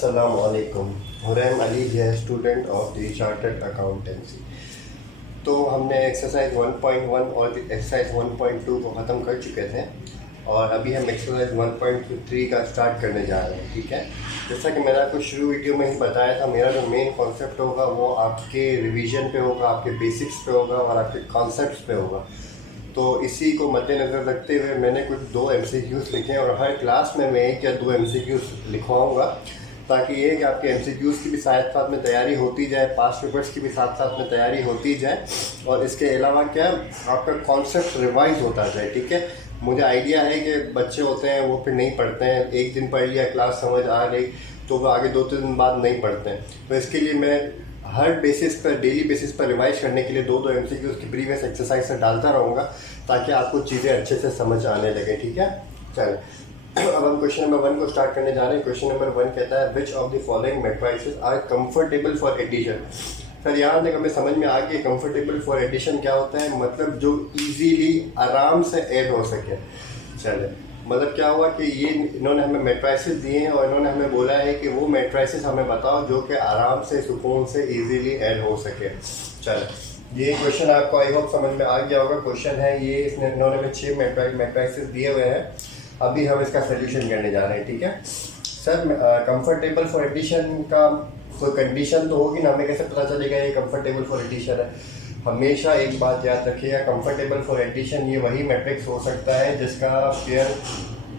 अस्सलामुअलैकुम। हुरैम अली है, student of the chartered accountancy. तो हमने एक्सरसाइज 1.1 और एक्सरसाइज 1.2 को ख़त्म कर चुके थे और अभी हम एक्सरसाइज 1.3 का स्टार्ट करने जा रहे हैं। ठीक है, जैसा कि मैंने आपको शुरू वीडियो में ही बताया था, मेरा जो मेन कॉन्सेप्ट होगा वो आपके रिवीजन पे होगा, आपके बेसिक्स पे होगा और आपके कॉन्सेप्ट्स पे होगा। तो इसी को मद्देनज़र रखते हुए मैंने कुछ 2 MCQs लिखे हैं और हर क्लास में मैं 1 या 2 MCQs लिखवाऊँगा, ताकि ये कि आपके MCQs की भी साथ में तैयारी होती जाए, पास पेपर्स की भी साथ में तैयारी होती जाए और इसके अलावा क्या आपका कॉन्सेप्ट रिवाइज होता जाए। ठीक है, मुझे आइडिया है कि बच्चे होते हैं वो फिर नहीं पढ़ते हैं, एक दिन पढ़ लिया, क्लास समझ आ गई तो वो आगे 2-3 दिन बाद नहीं पढ़ते हैं। तो इसके लिए मैं हर बेसिस पर, डेली बेसिस पर रिवाइज करने के लिए 2-2 MCQs की प्रीवियस एक्सरसाइज से डालता रहूँगा ताकि आपको चीज़ें अच्छे से समझ आने लगे। ठीक है, चलिए अब हम क्वेश्चन नंबर 1 को स्टार्ट करने जा रहे हैं। क्वेश्चन नंबर 1 कहता है which of the following matrices are comfortable for addition. Sir यहाँ तक हमें समझ में आ गया कंफर्टेबल फॉर एडिशन क्या होता है, मतलब जो इजीली आराम से ऐड हो सके। चलिए, मतलब क्या हुआ कि ये इन्होंने हमें मैट्रिसेस दिए हैं और इन्होंने हमें बोला है कि वो मैट्रिसेस हमें बताओ जो कि आराम से, सुकून से इजीली ऐड हो सके। चलिए, ये क्वेश्चन आपको आई होप समझ में आ गया होगा। क्वेश्चन है ये, इन्होंने हमें 6 मैट्रिसेस दिए हुए हैं। अभी हम इसका सोल्यूशन करने जा रहे हैं। ठीक है सर, कंफर्टेबल फॉर एडिशन का कोई कंडीशन तो होगी ना, हमें कैसे पता चलेगा ये कंफर्टेबल फॉर एडिशन है। हमेशा एक बात याद रखिएगा, कंफर्टेबल फॉर एडिशन ये वही मैट्रिक्स हो सकता है जिसका पेयर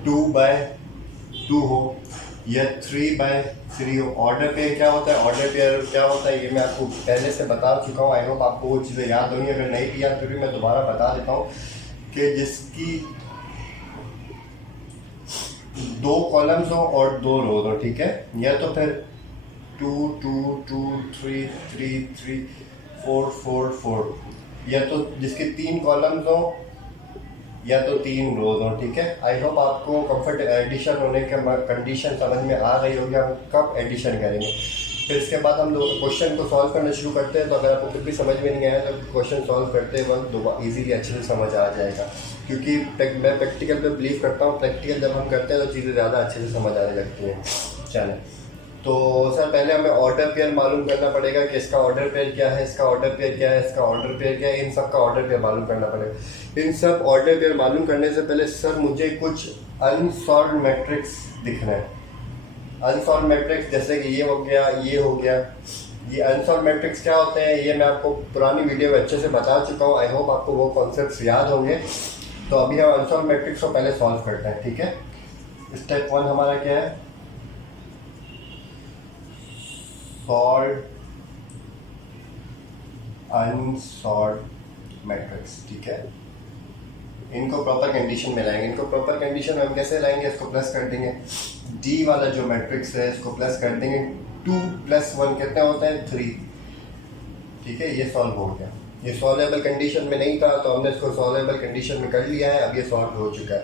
2/2 हो या 3/3 हो। ऑर्डर पेयर क्या होता है, ऑर्डर पेयर क्या होता है ये मैं आपको पहले से बता चुका हूँ। आई होप आपको वो चीज़ें याद होंगी, अगर नहीं भी याद फिर भी मैं दोबारा बता देता हूँ कि जिसकी 2 कॉलम्स हो और 2 रोज हो। ठीक है, या तो फिर 2 2 2 3 3 3 4 4 4, या तो जिसके 3 कॉलम्स हो या तो 3 रोज हो। ठीक है, आई होप आपको कंफर्ट एडिशन होने के कंडीशन समझ में आ रही होगी, हम कब एडिशन करेंगे। फिर इसके बाद हम लोग क्वेश्चन को सॉल्व करना शुरू करते हैं। तो अगर आपको फिर भी समझ में नहीं आया तो क्वेश्चन सॉल्व करते वक्त ईजीली अच्छे से समझ आ जाएगा, क्योंकि मैं प्रैक्टिकल पे बिलीव करता हूँ। प्रैक्टिकल जब हम करते हैं तो चीज़ें ज़्यादा अच्छे से समझ आने लगती हैं। चलें, तो सर पहले हमें ऑर्डर पेयर मालूम करना पड़ेगा कि इसका ऑर्डर पेयर क्या है, इसका ऑर्डर पेयर क्या है, इसका ऑर्डर पेयर क्या है, इन सब का ऑर्डर पेयर मालूम करना पड़ेगा। इन सब ऑर्डर पेयर मालूम करने से पहले सर मुझे कुछ अनसॉल्व्ड मैट्रिक्स दिख रहे हैं। अनसॉल्व्ड मैट्रिक्स जैसे कि ये हो गया, ये हो गया। ये अनसॉल्व्ड मैट्रिक्स क्या होते हैं ये मैं आपको पुरानी वीडियो में अच्छे से बता चुका हूँ। आई होप आपको वो कॉन्सेप्ट्स याद होंगे। तो अभी हम अनसॉल्व्ड मैट्रिक्स को पहले सॉल्व करते हैं। ठीक है, स्टेप 1 हमारा क्या है, सॉल्व अनसॉल्व्ड मैट्रिक्स। ठीक है, इनको प्रॉपर कंडीशन में लाएंगे। इनको प्रॉपर कंडीशन में हम कैसे लाएंगे, इसको प्लस कर देंगे। डी वाला जो मैट्रिक्स है इसको प्लस कर देंगे। 2 + 1 कितने होते हैं, 3। ठीक है, ये सॉल्व हो गया। ये सॉल्वेबल कंडीशन में नहीं था तो हमने इसको सॉल्वेबल कंडीशन में कर लिया है। अब ये सॉल्व हो चुका है।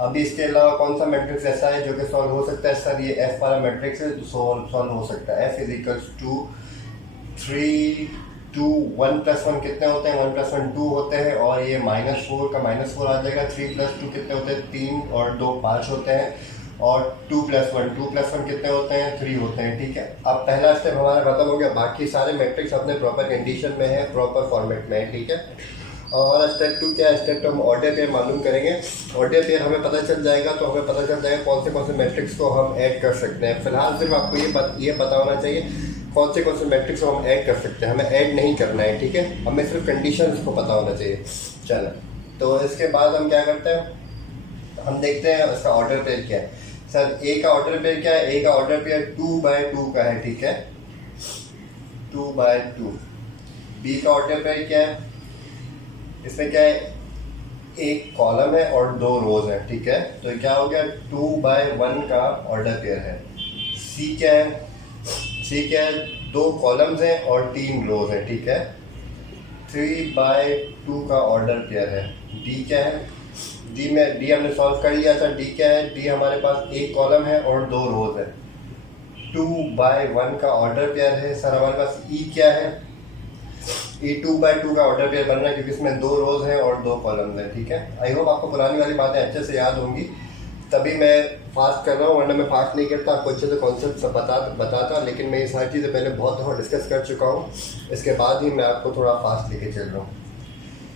अभी इसके अलावा कौन सा मैट्रिक्स ऐसा है जो कि सॉल्व हो सकता है सर, ये एफ वाला मैट्रिक्स है, सॉल्व हो सकता है। F = 2 3 2 1 + 1 कितने होते हैं, 1 + 1 2 होते हैं और ये -4 का -4 आ जाएगा। 3 + 2 कितने होते हैं, 3 और 2 5 होते हैं और 2 + 1 कितने होते हैं, 3 होते हैं। ठीक है, अब पहला स्टेप हमारा खत्म हो गया। बाकी सारे मैट्रिक्स अपने प्रॉपर कंडीशन में है, प्रॉपर फॉर्मेट में है। ठीक है, और स्टेप 2 क्या है, स्टेप 2 हम ऑर्डर पेयर मालूम करेंगे। ऑर्डर पेयर हमें पता चल जाएगा तो हमें पता चल जाएगा कौन से मैट्रिक्स को हम ऐड कर सकते हैं। फिलहाल सिर्फ आपको ये पता होना चाहिए कौन से मैट्रिक्स को हम ऐड कर सकते हैं, हमें ऐड नहीं करना है। ठीक है, हमें सिर्फ कंडीशंस को पता होना चाहिए। चलो, तो इसके बाद हम क्या करते हैं, हम देखते हैं इसका ऑर्डर पेयर क्या है। सर ए का ऑर्डर पेयर क्या है, ए का ऑर्डर पेयर 2/2 का है। ठीक है, 2/2। बी का ऑर्डर पेयर क्या है, इसमें क्या है, एक कॉलम है और 2 रोज है। ठीक है, तो क्या हो गया, 2/1 का ऑर्डर पेयर है। सी क्या है, सी क्या है, 2 कॉलम्स हैं और 3 रोज है। ठीक है, 3/2 का ऑर्डर पेयर है। डी क्या है, डी हमने सॉल्व कर लिया था। डी क्या है, डी हमारे पास एक कॉलम है और 2 रोज है। 2/1 का ऑर्डर पेयर है। सर हमारे पास ई क्या है, ई 2/2 का ऑर्डर पेयर बन रहा है क्योंकि इसमें 2 रोज हैं और 2 कॉलम्स हैं। ठीक है, आई होप आपको पुरानी वाली बातें अच्छे से याद होंगी, तभी मैं फास्ट कर रहा हूँ, वरना मैं फास्ट नहीं करता, आपको अच्छे से कॉन्सेप्ट सब बताता, लेकिन मैं ये सारी चीज़ें पहले बहुत दफ़ा डिस्कस कर चुका हूँ, इसके बाद ही मैं आपको थोड़ा फास्ट लेके चल रहा हूँ।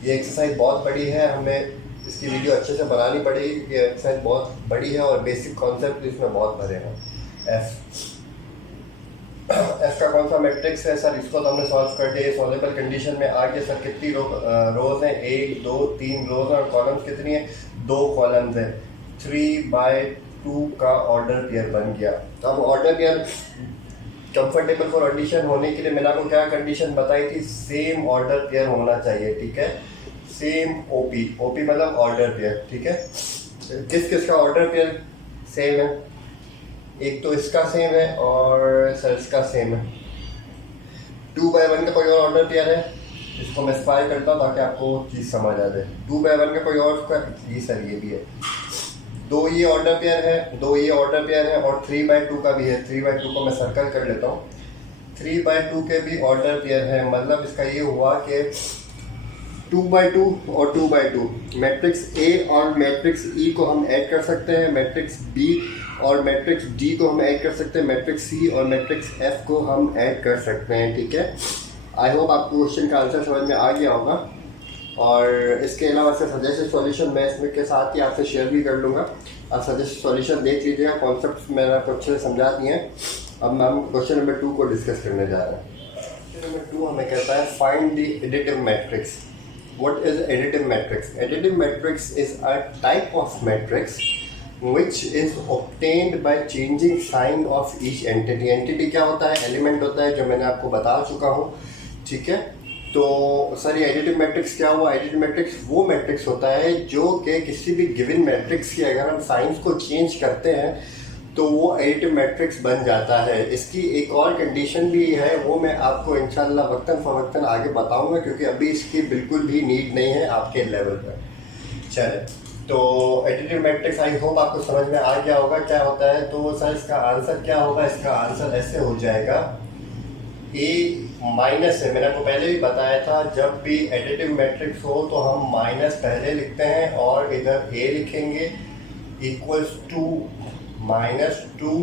ये एक्सरसाइज बहुत बड़ी है, हमें इसकी वीडियो अच्छे से बनानी पड़ेगी क्योंकि एक्सरसाइज बहुत बड़ी है और बेसिक कॉन्सेप्ट इसमें बहुत भरे हैं। एफ का कौन सा मैट्रिक्स है सर, इसको तो हमने सॉल्व कर दिया। सॉल्वेबल कंडीशन में आ गया सर, कितनी रोज हैं, 1 2 3 रोज हैं और कॉलम्स कितनी है, 2 कॉलम्स हैं। 3/2 का ऑर्डर पेयर बन गया। तो अब order pair comfortable for addition होने के लिए मैंने आपको क्या कंडीशन बताई थी, सेम ऑर्डर पेयर होना चाहिए, ठीक है, सेम ओपी मतलब ऑर्डर पेयर, ठीक है। किस किस का ऑर्डर पेयर सेम है, एक तो इसका सेम है और सर इसका सेम है। 2/1 का कोई और ऑर्डर पेयर है, इसको मैं स्पाई करता हूँ ताकि आपको चीज़ समझ आ जाए। 2/1 का कोई और का ये सर ये भी है, 2 ये ऑर्डर पेयर है, 2 ये ऑर्डर पेयर है और 3/2 का भी है। 3/2 को मैं सर्कल कर लेता हूँ। 3/2 के भी ऑर्डर पेयर है, मतलब इसका ये हुआ कि 2/2 और 2/2 मैट्रिक्स ए और मैट्रिक्स ई को हम ऐड कर सकते हैं, मैट्रिक्स बी और मैट्रिक्स डी को हम ऐड कर सकते हैं, मैट्रिक्स सी और मैट्रिक्स एफ को हम ऐड कर सकते हैं, ठीक है। आई होप आपको क्वेश्चन का आंसर समझ में आ गया होगा। और इसके अलावा से सजेस्टेड सॉल्यूशन मैं इसमें के साथ ही आपसे शेयर भी कर लूँगा, आप सजेस्टेड सॉल्यूशन देख लीजिएगा, कॉन्सेप्ट मैंने आपको अच्छे से समझा दिए हैं। अब हम क्वेश्चन नंबर 2 को डिस्कस करने जा रहे हैं। क्वेश्चन नंबर 2 हमें कहता है find the additive matrix. What is additive matrix? Additive matrix is a type of matrix which is obtained by changing sign of each entity. Entity क्या होता है, एलिमेंट होता है, जो मैंने आपको बता चुका हूँ, ठीक है। तो सर ये एडिटिव मैट्रिक्स क्या हुआ, एडिटिव मैट्रिक्स वो मैट्रिक्स होता है जो कि किसी भी गिवन मैट्रिक्स की अगर हम साइंस को चेंज करते हैं तो वो एडिटिव मैट्रिक्स बन जाता है। इसकी एक और कंडीशन भी है, वो मैं आपको इंशाल्लाह वक्तन फ़वक्तन आगे बताऊंगा, क्योंकि अभी इसकी बिल्कुल भी नीड नहीं है आपके लेवल पर। चले, तो एडिटिव मैट्रिक्स आई होप आपको समझ में आ गया होगा क्या होता है। तो सर इसका आंसर क्या होगा, इसका आंसर ऐसे हो जाएगा, ए माइनस है, मैंने आपको पहले भी बताया था, जब भी एडिटिव मैट्रिक्स हो तो हम माइनस पहले लिखते हैं और इधर ए लिखेंगे, इक्वल्स टू -2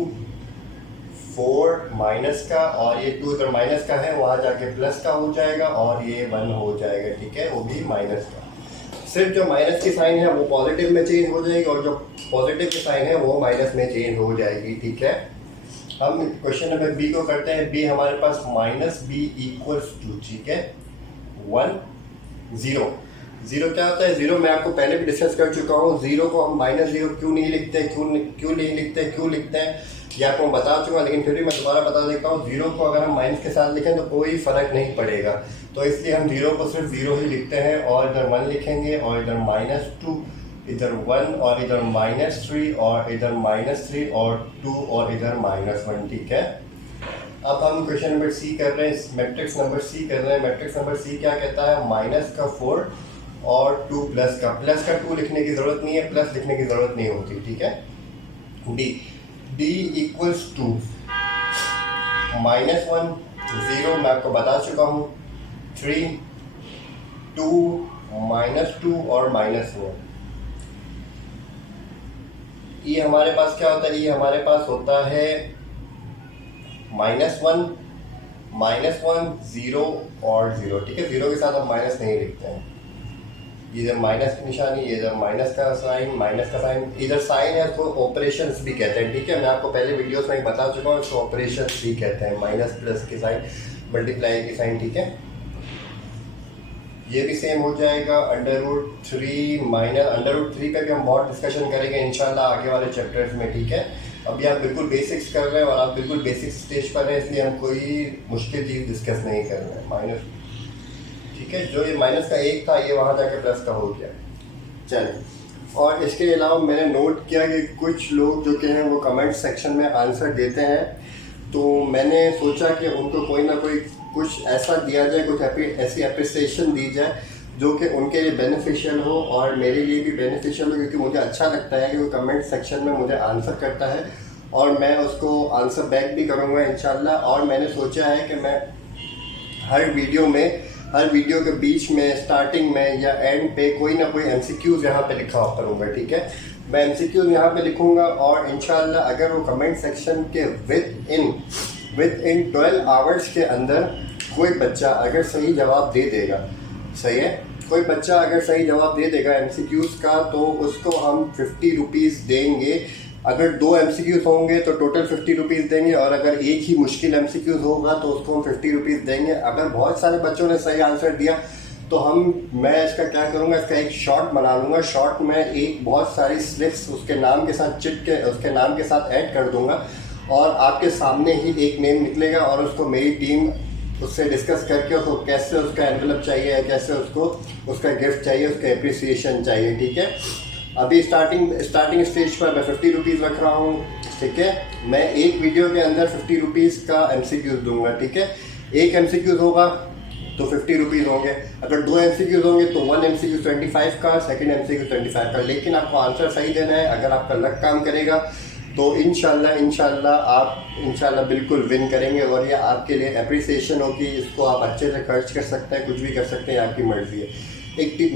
4 माइनस का, और ये 2 इधर माइनस का है, वहाँ जाके प्लस का हो जाएगा और ये 1 हो जाएगा, ठीक है, वो भी माइनस का। सिर्फ जो माइनस की साइन है वो पॉजिटिव में चेंज हो जाएगी और जो पॉजिटिव की साइन है वो माइनस में चेंज हो जाएगी, ठीक है। हम क्वेश्चन नंबर बी को करते हैं। बी हमारे पास -b इक्वल्स टू, ठीक है, 1 0। 0 क्या होता है, 0 मैं आपको पहले भी डिस्कस कर चुका हूँ। 0 को हम -0 क्यों नहीं लिखते, क्यों लिखते हैं ये आपको मैं बता चुका, लेकिन फिर भी मैं दोबारा बता देता हूँ। 0 को अगर हम माइनस के साथ लिखें तो कोई फ़र्क नहीं पड़ेगा, तो इसलिए हम 0 को सिर्फ 0 ही लिखते हैं और इधर 1 लिखेंगे और इधर -2, इधर 1 और इधर -3 और इधर -3 और 2 और इधर -1, ठीक है। अब हम क्वेश्चन नंबर सी कर रहे हैं, मैट्रिक्स नंबर सी कर रहे हैं। मैट्रिक्स नंबर सी क्या कहता है, -4 और 2 प्लस का 2 लिखने की ज़रूरत नहीं है, प्लस लिखने की ज़रूरत नहीं होती, ठीक है। डी इक्वल्स टू -1 0 मैं आपको बता चुका हूँ, 3 2 -2 और -1। ये हमारे पास क्या होता है, ये हमारे पास होता है -1 0 और 0, ठीक है। 0 के साथ हम माइनस नहीं लिखते हैं, इधर माइनस की निशानी, ये इधर माइनस का साइन, इधर साइन है तो ऑपरेशंस भी कहते हैं, ठीक है। मैं आपको पहले वीडियोस में बता चुका हूँ, इसको ऑपरेशंस भी कहते हैं, माइनस प्लस की साइन, मल्टीप्लाई की साइन, ठीक है। ये भी सेम हो जाएगा, √3 पे भी हम बहुत डिस्कशन करेंगे इंशाल्लाह आगे वाले चैप्टर्स में, ठीक है। अभी आप बिल्कुल बेसिक्स कर रहे हैं और आप बिल्कुल बेसिक स्टेज पर हैं, इसलिए हम कोई मुश्किल चीज़ डिस्कस नहीं कर रहे हैं। माइनस, ठीक है, जो ये माइनस का 1 था ये वहाँ जाके प्लस का हो गया। चलिए, और इसके अलावा मैंने नोट किया कि कुछ लोग जो कि हैं वो कमेंट सेक्शन में आंसर देते हैं, तो मैंने सोचा कि उनको कोई ना कोई कुछ ऐसा दिया जाए, कुछ ऐसी अप्रिसिएशन दी जाए जो कि उनके लिए बेनिफिशियल हो और मेरे लिए भी बेनिफिशियल हो, क्योंकि मुझे अच्छा लगता है कि वो कमेंट सेक्शन में मुझे आंसर करता है और मैं उसको आंसर बैक भी करूँगा इंशाल्लाह। और मैंने सोचा है कि मैं हर वीडियो के बीच में, स्टार्टिंग में या एंड पे कोई ना कोई MCQs यहाँ पे लिखा करूँगा, ठीक है। मैं MCQ यहाँ पे लिखूँगा और इंशाल्लाह अगर वो कमेंट सेक्शन के विद इन 12 आवर्स के अंदर कोई बच्चा अगर सही जवाब दे देगा, सही है, कोई बच्चा अगर सही जवाब दे देगा MCQs का तो उसको हम 50 रुपीज़ देंगे। अगर 2 MCQs होंगे तो टोटल 50 रुपीज़ देंगे और अगर एक ही मुश्किल MCQs होगा तो उसको हम 50 रुपीज़ देंगे। अगर बहुत सारे बच्चों ने सही आंसर दिया तो मैं इसका क्या करूँगा, इसका एक शॉर्ट बना लूँगा। शॉर्ट में एक बहुत सारी स्लिप्स उसके नाम के साथ उसके नाम के साथ ऐड कर दूँगा और आपके सामने ही एक नेम निकलेगा और उसको मेरी टीम उससे डिस्कस करके उसको कैसे उसका एनवेलप चाहिए, कैसे उसको उसका गिफ्ट चाहिए, उसका एप्रिसिएशन चाहिए, ठीक है। अभी स्टार्टिंग स्टेज पर मैं 50 रुपीज़ रख रहा हूँ, ठीक है। मैं एक वीडियो के अंदर 50 रुपीज़ का MCQ दूंगा, ठीक है। एक MCQ होगा तो 50 रुपीज़ होंगे, अगर 2 MCQ होंगे तो 1 MCQ 25 का, सेकंड MCQ 25 का। लेकिन आपको आंसर सही देना है। अगर आपका लक काम करेगा तो इंशाल्लाह आप बिल्कुल विन करेंगे और ये आपके लिए अप्रिसिएशन होगी। इसको आप अच्छे से खर्च कर सकते हैं, कुछ भी कर सकते हैं, आपकी मर्ज़ी है।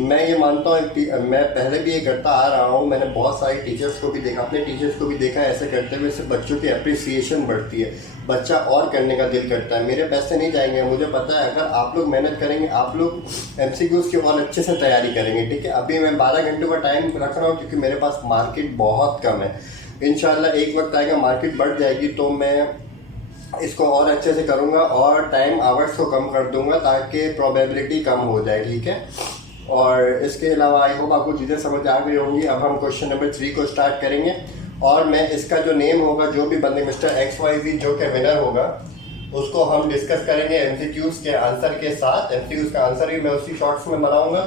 मैं ये मानता हूँ, मैं पहले भी ये करता आ रहा हूँ, मैंने बहुत सारे टीचर्स को भी देखा, अपने टीचर्स को भी देखा ऐसे करते हुए। इससे बच्चों की अप्रिसिएशन बढ़ती है, बच्चा और करने का दिल करता है। मेरे पैसे नहीं जाएंगे, मुझे पता है। अगर आप लोग मेहनत करेंगे, आप लोग MCQs की और अच्छे से तैयारी करेंगे, ठीक है। अभी मैं 12 घंटों का टाइम रख रहा हूँ क्योंकि मेरे पास मार्केट बहुत कम है। इंशाल्लाह एक वक्त आएगा मार्केट बढ़ जाएगी तो मैं इसको और अच्छे से करूँगा और टाइम आवर्स को कम कर दूँगा ताकि प्रोबेबिलिटी कम हो जाए, ठीक है। और इसके अलावा आई होप आपको चीज़ें समझ आ गई होंगी। अब हम क्वेश्चन नंबर 3 को स्टार्ट करेंगे और मैं इसका जो नेम होगा, जो भी बंदे मिस्टर XYZ जो के विनर होगा उसको हम डिस्कस करेंगे MCQs के आंसर के साथ। MCQs का आंसर भी मैं उसी शॉर्ट्स में बनाऊँगा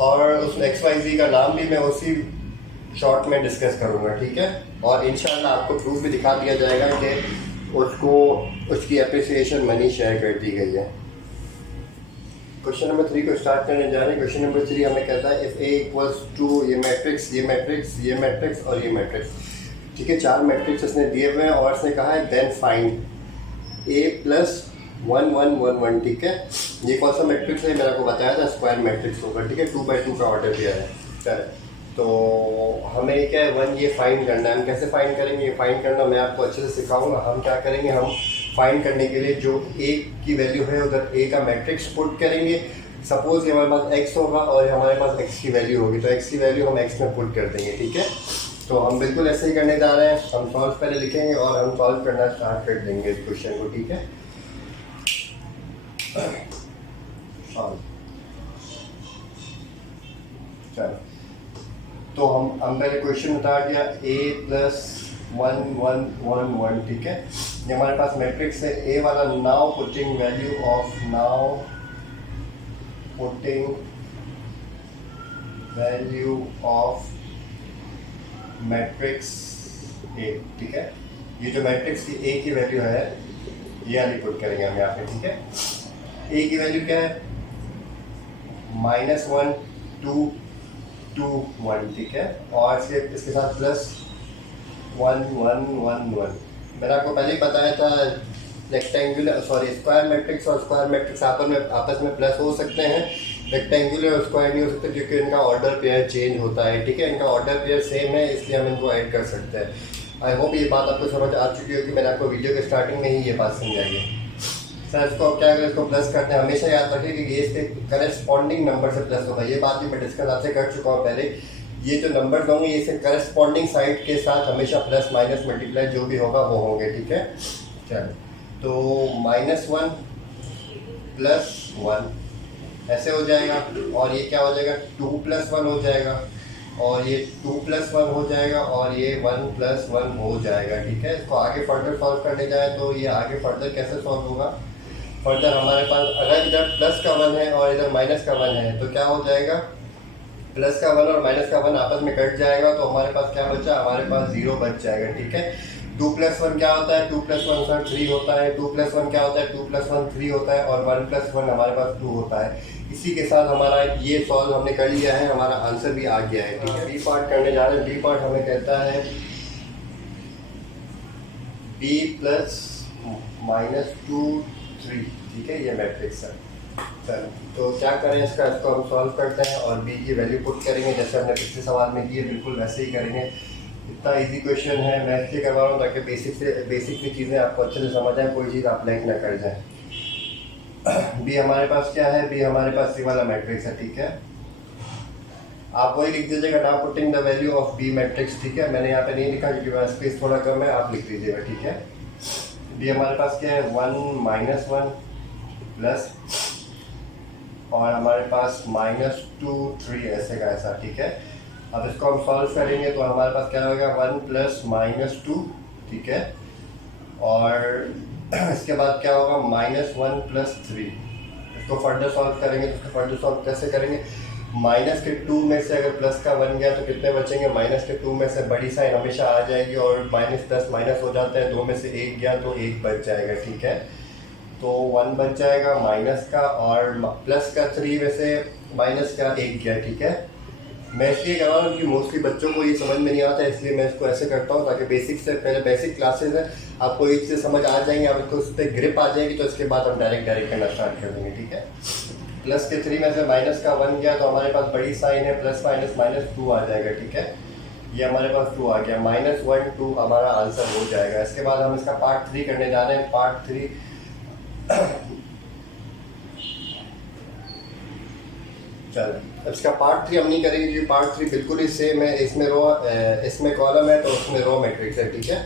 और उस XYZ का नाम भी मैं उसी शॉर्ट में डिस्कस करूँगा, ठीक है। और इंशाल्लाह आपको प्रूफ भी दिखा दिया जाएगा कि उसको उसकी अप्रिसिएशन मनी शेयर कर दी गई है। क्वेश्चन नंबर 3 को स्टार्ट करने जा रहे हैं। क्वेश्चन नंबर 3 हमें कहता है इफ़ A इक्वल्स टू ये मैट्रिक्स, ये मैट्रिक्स, ये मैट्रिक्स और ये मैट्रिक्स, ठीक है। 4 मैट्रिक्स इसने दिए हुए हैं और इसने कहा है देन फाइंड A + 1 1 1 1, ठीक है। ये कौन सा मैट्रिक्स है, मैंने आपको बताया था स्क्वायर मैट्रिक्स होगा, ठीक है। 2 by 2 का ऑर्डर दिया है, चल। तो हमें क्या है 1 ये फाइंड करना है। हम कैसे फाइंड करेंगे, ये फाइंड करना मैं आपको अच्छे से सिखाऊंगा। हम क्या करेंगे, हम फाइंड करने के लिए जो A की वैल्यू है उधर A का मैट्रिक्स पुट करेंगे। सपोज ये हमारे पास X होगा और हमारे पास X की वैल्यू होगी तो X की वैल्यू हम X में पुट कर देंगे, ठीक है। तो हम बिल्कुल ऐसे ही करने जा रहे हैं। हम सॉल्व पहले लिखेंगे और हम सॉल्व करना स्टार्ट कर देंगे इस क्वेश्चन को, ठीक है। चलो, तो हम पहले क्वेश्चन बता दिया A + 1 1 1 1, ठीक है। ये हमारे पास मैट्रिक्स है A वाला। Now putting value of matrix A, ठीक है। ये जो मैट्रिक्स की A की वैल्यू है ये वाली पुट करेंगे हम यहाँ पे, ठीक है। A की वैल्यू क्या है, -1 2 2 1, ठीक है। और इसके साथ +1 1 1 1। मैंने आपको पहले ही बताया था स्क्वायर मैट्रिक्स और स्क्वायर मैट्रिक्स आपस में प्लस हो सकते हैं, रेक्टेंगुलर और स्क्वायर नहीं हो सकते क्योंकि इनका ऑर्डर पेयर चेंज होता है, ठीक है। इनका ऑर्डर पेयर सेम है इसलिए हम इनको ऐड कर सकते हैं। आई होप ये बात आपको समझ आ चुकी होगी। मैंने आपको वीडियो के स्टार्टिंग में ही ये बात समझाई है। सर इसको क्या करें, इसको प्लस करते हैं। हमेशा याद रखिए कि ये इसके करेस्पॉन्डिंग नंबर से प्लस होगा। ये बात भी मैं डिस्कस आपसे कर चुका हूँ पहले। ये जो नंबर होंगे ये इसके करेस्पॉन्डिंग साइड के साथ हमेशा प्लस माइनस मल्टीप्लाई जो भी होगा वो होंगे, ठीक है। चलो, तो -1 + 1 ऐसे हो जाएगा और ये क्या हो जाएगा 2 + 1 हो जाएगा और ये 2 + 1 हो जाएगा और ये 1 + 1 हो जाएगा, ठीक है। इसको आगे फर्दर सॉल्व करने जाए तो ये आगे फर्दर कैसे सॉल्व होगा। फर्दर हमारे पास अगर इधर प्लस का 1 है और इधर माइनस का 1 है तो क्या हो जाएगा, प्लस का 1 और माइनस का 1 आपस में कट जाएगा तो हमारे पास क्या बचा, हमारे पास 0 बच जाएगा, ठीक है। 2 + 1 क्या होता है, 2 + 1 सर 3 होता है। 2 + 1 क्या होता है, 2 + 1 3 होता है और 1 + 1 हमारे पास 2 होता है। इसी के साथ हमारा ये सॉल्व हमने कर लिया है, हमारा आंसर भी आ गया है, ठीक है। बी पार्ट करने जा रहे हैं। बी पार्ट हमें कहता है B + -2 3, ठीक है। ये मैट्रिक्स है चलो तो क्या करें इसको हम सॉल्व करते हैं और बी की वैल्यू पुट करेंगे जैसे हमने पिछले सवाल में की है, बिल्कुल वैसे ही करेंगे। इतना इजी क्वेश्चन है, मैं इसलिए करवा रहा हूँ ताकि बेसिक सी चीज़ें आपको अच्छे से समझ आए, कोई चीज़ आप लाइक ना कर जाए। बी हमारे पास क्या है, बी हमारे पास सी वाला मैट्रिक्स है, ठीक है। आप वही लिख दीजिएगा, now putting the value of B matrix, ठीक है। मैंने यहाँ पे नहीं लिखा क्योंकि मेरा स्पेस थोड़ा कम है, आप लिख दीजिएगा, ठीक है। बी हमारे पास क्या है, 1 - 1 प्लस और हमारे पास -2 3 ऐसे का ऐसा, ठीक है। अब इसको हम सॉल्व करेंगे तो हमारे पास क्या होगा, 1 + -2, ठीक है। और इसके बाद क्या होगा, -1 + 3। इसको फर्दर सॉल्व करेंगे तो इसको फर्दर सॉल्व कैसे करेंगे, -2 में से अगर प्लस का 1 गया तो कितने बचेंगे, -2 में से बड़ी साइन हमेशा आ जाएगी और माइनस प्लस माइनस हो जाता है, 2 में से 1 गया तो 1 बच जाएगा, ठीक है। तो 1 बच जाएगा माइनस का, और प्लस का 3 में से माइनस का 1 गया, ठीक है। मैं इसलिए कर रहा हूँ कि मोस्टली बच्चों को ये समझ में नहीं आता, इसलिए मैं इसको ऐसे करता हूँ ताकि बेसिक से पहले बेसिक क्लासेस है, आपको एक चीज़ समझ आ जाएंगे, आपको उस पर ग्रिप आ जाएगी, तो इसके बाद हम डायरेक्ट करना स्टार्ट कर देंगे, ठीक है। प्लस के 3 में से माइनस का 1 गया तो हमारे पास बड़ी साइन है, प्लस माइनस -2 आ जाएगा, ठीक है। ये हमारे पास 2 आ गया, -1 2 हमारा आंसर हो जाएगा। इसके बाद हम इसका पार्ट 3 करने जा रहे हैं, पार्ट 3। चलो इसका पार्ट 3 हम नहीं करेंगे क्योंकि पार्ट 3 बिल्कुल ही सेम है, इसमें कॉलम है तो उसमें रो मैट्रिक्स है, ठीक है।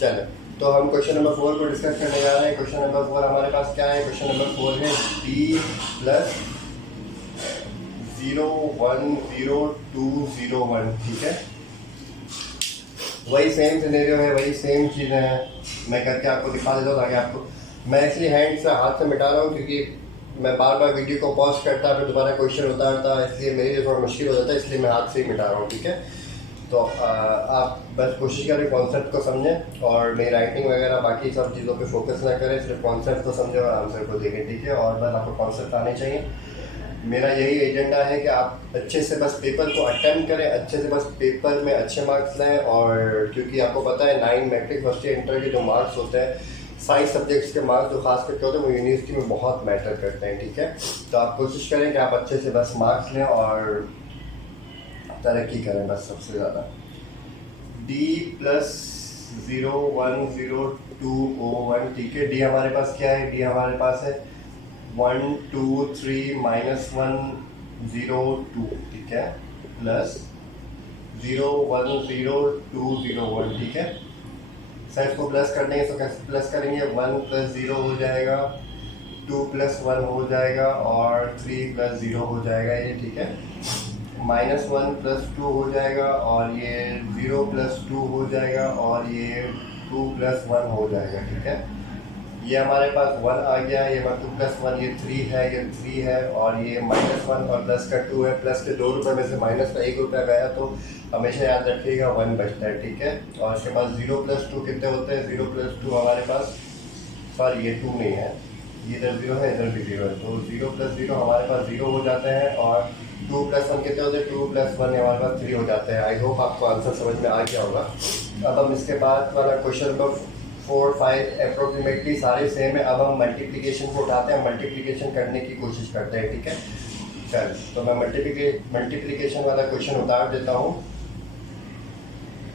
चलो तो हम क्वेश्चन नंबर 4 को डिस्कस करने जा रहे हैं। क्वेश्चन नंबर 4 हमारे पास क्या है, क्वेश्चन नंबर 4 है b + 0 1 0 2 0 1, ठीक है। वही सेम सिनेरियो है, वही सेम चीज़ें हैं, मैं करके आपको दिखा देता हूँ ताकि आपको, मैं इसलिए हैंड से हाथ से मिटा रहा हूँ क्योंकि मैं बार बार वीडियो को पॉज करता फिर दोबारा क्वेश्चन उतारता, इसलिए मेरे लिए थोड़ा मुश्किल हो जाता है, इसलिए मैं हाथ से ही मिटा रहा हूँ, ठीक है। तो आप बस कोशिश करें कॉन्सेप्ट को समझें और मेरी राइटिंग वगैरह बाकी सब चीज़ों पे फोकस ना करें, सिर्फ कॉन्सेप्ट को समझें और आंसर को देखें, ठीक है। और बस आपको कॉन्सेप्ट आने चाहिए, मेरा यही एजेंडा है कि आप अच्छे से बस पेपर को अटेम्प्ट करें, अच्छे से बस पेपर में अच्छे मार्क्स लें। और क्योंकि आपको पता है 9 मैट्रिक फर्स्ट ईयर इंटर के जो मार्क्स होते हैं, साइंस सब्जेक्ट्स के मार्क्स जो खास करके होते हैं वो यूनिवर्सिटी में बहुत मैटर करते हैं, ठीक है। तो आप कोशिश करें कि आप अच्छे से बस मार्क्स लें और तरक्की करें बस सबसे ज़्यादा। d + 0 1 0 2 1, ठीक है। d हमारे पास क्या है, d हमारे पास है 1 2 3 -1 0 2, ठीक है, प्लस 0 1 0 2 0 1, ठीक है। सर इसको प्लस कर देंगे तो कैसे प्लस करेंगे, 1 + 0 हो जाएगा, 2 + 1 हो जाएगा और 3 + 0 हो जाएगा, ये ठीक है। -1 + 2 हो जाएगा और ये 0 + 2 हो जाएगा और ये 2 + 1 हो जाएगा, ठीक है। ये हमारे पास 1 आ गया, ये 2 + 1 ये 3 है, ये 3 है और ये -1 और प्लस का 2 है। प्लस के 2 रुपये में से माइनस का 1 रुपया गया तो हमेशा याद रखिएगा 1 बचता है, ठीक है। और इसके बाद 0 + 2 कितने होते हैं, 0 + 2 हमारे पास, सॉरी ये 2 नहीं है, ये इधर 0 है, इधर भी 0 है, तो 0 + 0 हमारे पास 0 हो जाते हैं और 2 + 1 कितने होते हैं, 2 + 1 हमारे पास 3 हो जाते हैं। आई होप आपको आंसर समझ में आ गया होगा। अब हम इसके बाद वाला क्वेश्चन नंबर 4 5 अप्रोक्सीमेटली सारे सेम है। अब हम मल्टीप्लिकेशन को उठाते हैं, मल्टीप्लिकेशन करने की कोशिश करते हैं, ठीक है। चल तो मैं मल्टीप्लिकेशन वाला क्वेश्चन उतार देता हूँ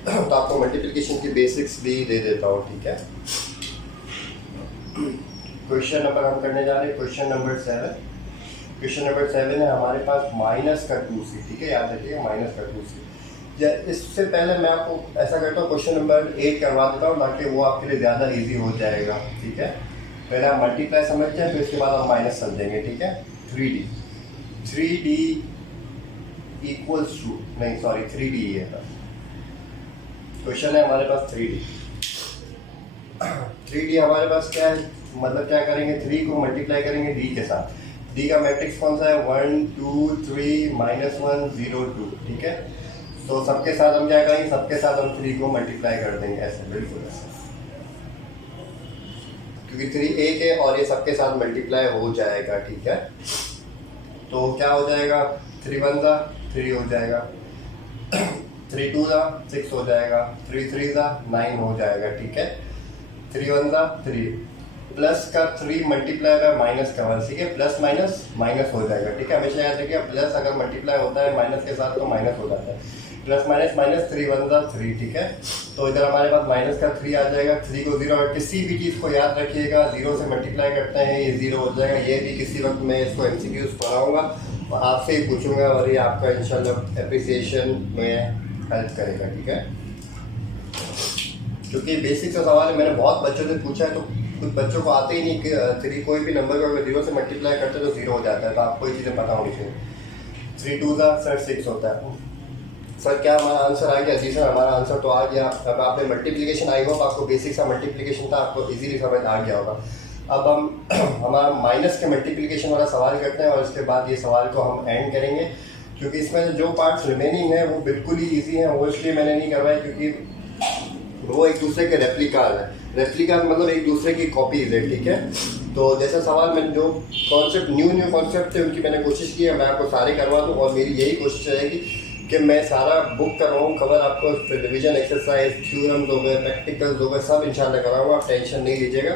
तो आपको मल्टीप्लिकेशन की बेसिक्स भी दे देता हूँ, ठीक है। क्वेश्चन नंबर हम करने जा रहे हैं क्वेश्चन नंबर 7। क्वेश्चन नंबर 7 है हमारे पास -2c, ठीक है, याद रखिएगा -2c। या इससे पहले मैं आपको ऐसा करता हूँ क्वेश्चन नंबर 8 करवा देता हूँ ताकि वो आपके लिए ज़्यादा इजी हो जाएगा, ठीक है। पहले आप मल्टीप्लाई समझते हैं फिर इसके बाद हम माइनस समझेंगे, ठीक है। 3d इक्वल्स टू, नहीं सॉरी 3d है, क्वेश्चन है हमारे पास 3d हमारे पास क्या है, मतलब क्या करेंगे, 3 को मल्टीप्लाई करेंगे d के साथ। d का मैट्रिक्स कौन सा है, 1 2 3 -1 0 2, ठीक है। तो सबके साथ हम क्या करेंगे, सबके साथ हम 3 को मल्टीप्लाई कर देंगे, ऐसे बिल्कुल ऐसे, क्योंकि 3 एक है और ये सबके साथ मल्टीप्लाई हो जाएगा, ठीक है। तो क्या हो जाएगा, 3 1 दा 3 हो जाएगा, 3 2 दा 6 हो जाएगा, 3 3 दा 9 हो जाएगा, ठीक है। 3 1 दा 3, प्लस का 3 मल्टीप्लाई बाय माइनस का 1, ठीक है, प्लस माइनस माइनस हो जाएगा, ठीक है। हमेशा याद रखिए प्लस अगर मल्टीप्लाई होता है माइनस के साथ तो माइनस हो जाता है, प्लस माइनस माइनस 3 1 ज़ा 3, ठीक है। तो इधर हमारे पास माइनस का 3 आ जाएगा, 3 को 0 और किसी भी चीज़ को याद रखिएगा 0 से मल्टीप्लाई करते हैं ये 0 हो जाएगा। ये भी किसी वक्त मैं इसको MCQs पढ़ाऊँगा और आपसे ही पूछूंगा और ये आपका इंशाल्लाह एप्रिसिएशन में हेल्प करेगा, ठीक है। क्योंकि बेसिक सा सवाल है, मैंने बहुत बच्चों से पूछा है तो कुछ बच्चों को आते ही नहीं कि 3 कोई भी नंबर को अगर 0 से मल्टीप्लाई करते तो 0 हो जाता है, तो आपको ये चीज़ें पता होनी चाहिए। 3 2 ज़ा सर 6 होता है। सर क्या हमारा आंसर आ गया? जी सर हमारा आंसर तो आ गया। अब आपने मल्टीप्लिकेशन आई होगा, आपको बेसिक सा मल्टीप्लिकेशन था, आपको इजीली समझ आ गया होगा। अब हम हमारा माइनस के मल्टीप्लिकेशन वाला सवाल करते हैं और इसके बाद ये सवाल को हम एंड करेंगे, क्योंकि इसमें जो पार्ट्स रिमेनिंग है वो बिल्कुल ही ईजी हैं। वो इसलिए मैंने नहीं करवाया क्योंकि वो एक दूसरे के रेप्लिकाज है। रेप्लिकाज मतलब एक दूसरे की कॉपीज है, ठीक है। तो जैसा सवाल मैंने जो कॉन्सेप्ट न्यू कॉन्सेप्ट थे उनकी मैंने कोशिश की है मैं आपको सारे करवा दूँ, और मेरी यही कोशिश रहेगी कि मैं सारा बुक करवाऊँ कवर आपको। रिवीजन एक्सरसाइज, थ्योरम्स हो गए, प्रैक्टिकल्स हो गए, सब इंशाल्लाह कराऊँगा, आप टेंशन नहीं लीजिएगा।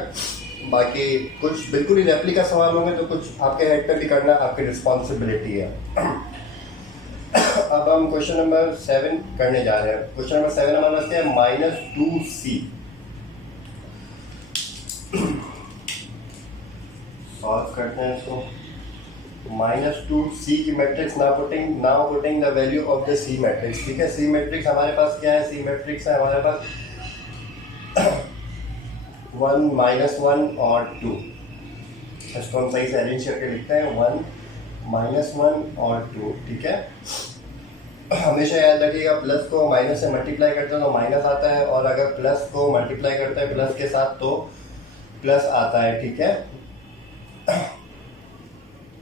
बाकी कुछ बिल्कुल ही रेप्लिका सवाल होंगे तो कुछ आपके हेड पे भी करना आपकी रिस्पॉन्सिबिलिटी है। अब हम क्वेश्चन नंबर 7 करने जा रहे हैं। क्वेश्चन नंबर 7 हमारे पास क्या है? -2c। सॉल्व करते हैं इसको। -2c की matrix now putting the value of the c matrix, ठीक है। c मैट्रिक्स हमारे पास क्या है? c मैट्रिक्स है हमारे पास 1 -1 और 2। इसको हम सही से अरेंज करके लिखते हैं 1 -1 और 2, ठीक है। हमेशा याद रखिएगा प्लस को माइनस से मल्टीप्लाई करते हैं तो माइनस आता है, और अगर प्लस को मल्टीप्लाई करते हैं प्लस के साथ तो प्लस आता है, ठीक है।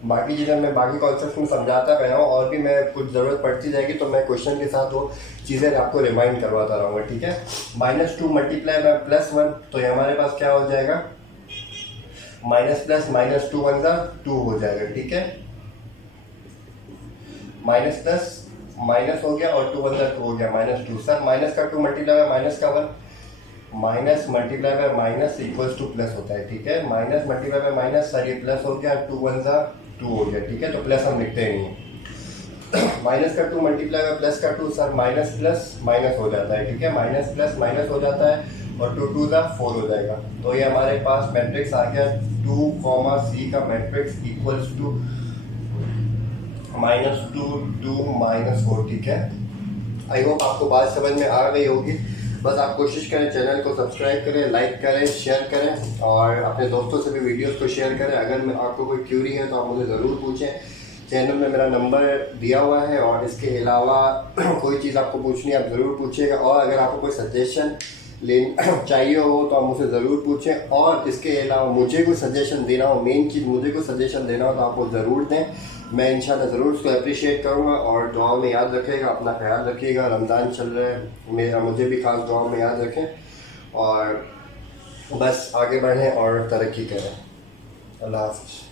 बाकी चीज़ें मैं बाकी कॉन्सेप्ट में समझाता गया हूँ, और भी मैं कुछ ज़रूरत पड़ती जाएगी तो मैं क्वेश्चन के साथ वो चीज़ें आपको रिमाइंड करवाता रहूँगा, ठीक है। -2 मल्टीप्लाई बाय +1, तो ये हमारे पास क्या हो जाएगा? माइनस प्लस -2 1 ज़ा 2 हो जाएगा, ठीक है। माइनस प्लस माइनस हो गया और 2 1 ज़ा 2 हो गया, -2। सर माइनस का 2 मल्टीप्लाई बाय माइनस का 1, minus multiply by minus equals two plus होता है, ठीक है। Minus multiply by minus, sir ये प्लस हो गया, 2 1 ज़ा 2 हो गया, ठीक है। तो प्लस हम लिखते ही नहीं। माइनस का 2 मल्टीप्लाई बाय प्लस का 2, सर माइनस प्लस माइनस हो जाता है, ठीक है। माइनस प्लस माइनस हो जाता है और 2 2 ज़ा 4 हो जाएगा। तो ये हमारे पास मैट्रिक्स आ गया 2, c का मैट्रिक्स इक्वल्स टू -2 2 -4, ठीक है। आई होप आपको बात समझ में आ गई होगी। बस आप कोशिश करें चैनल को सब्सक्राइब करें, लाइक करें, शेयर करें और अपने दोस्तों से भी वीडियोस को शेयर करें। अगर आपको कोई क्यूरी है तो आप मुझे ज़रूर पूछें। चैनल में मेरा नंबर दिया हुआ है, और इसके अलावा कोई चीज़ आपको पूछनी है आप ज़रूर पूछिएगा। और अगर आपको कोई सजेशन चाहिए हो तो आप मुझसे ज़रूर पूछें, और इसके अलावा मुझे कोई सजेशन देना हो, मेन चीज़ मुझे कोई सजेशन देना हो तो आप वो ज़रूर दें। मैं इंशाल्लाह ज़रूर उसको अप्रिशिएट करूँगा, और दुआओं में याद रखिएगा, अपना ख्याल रखिएगा। रमज़ान चल रहा है, मुझे भी खास दुआओं में याद रखें, और बस आगे बढ़ें और तरक्की करें। अल्लाह हाफ़िज़।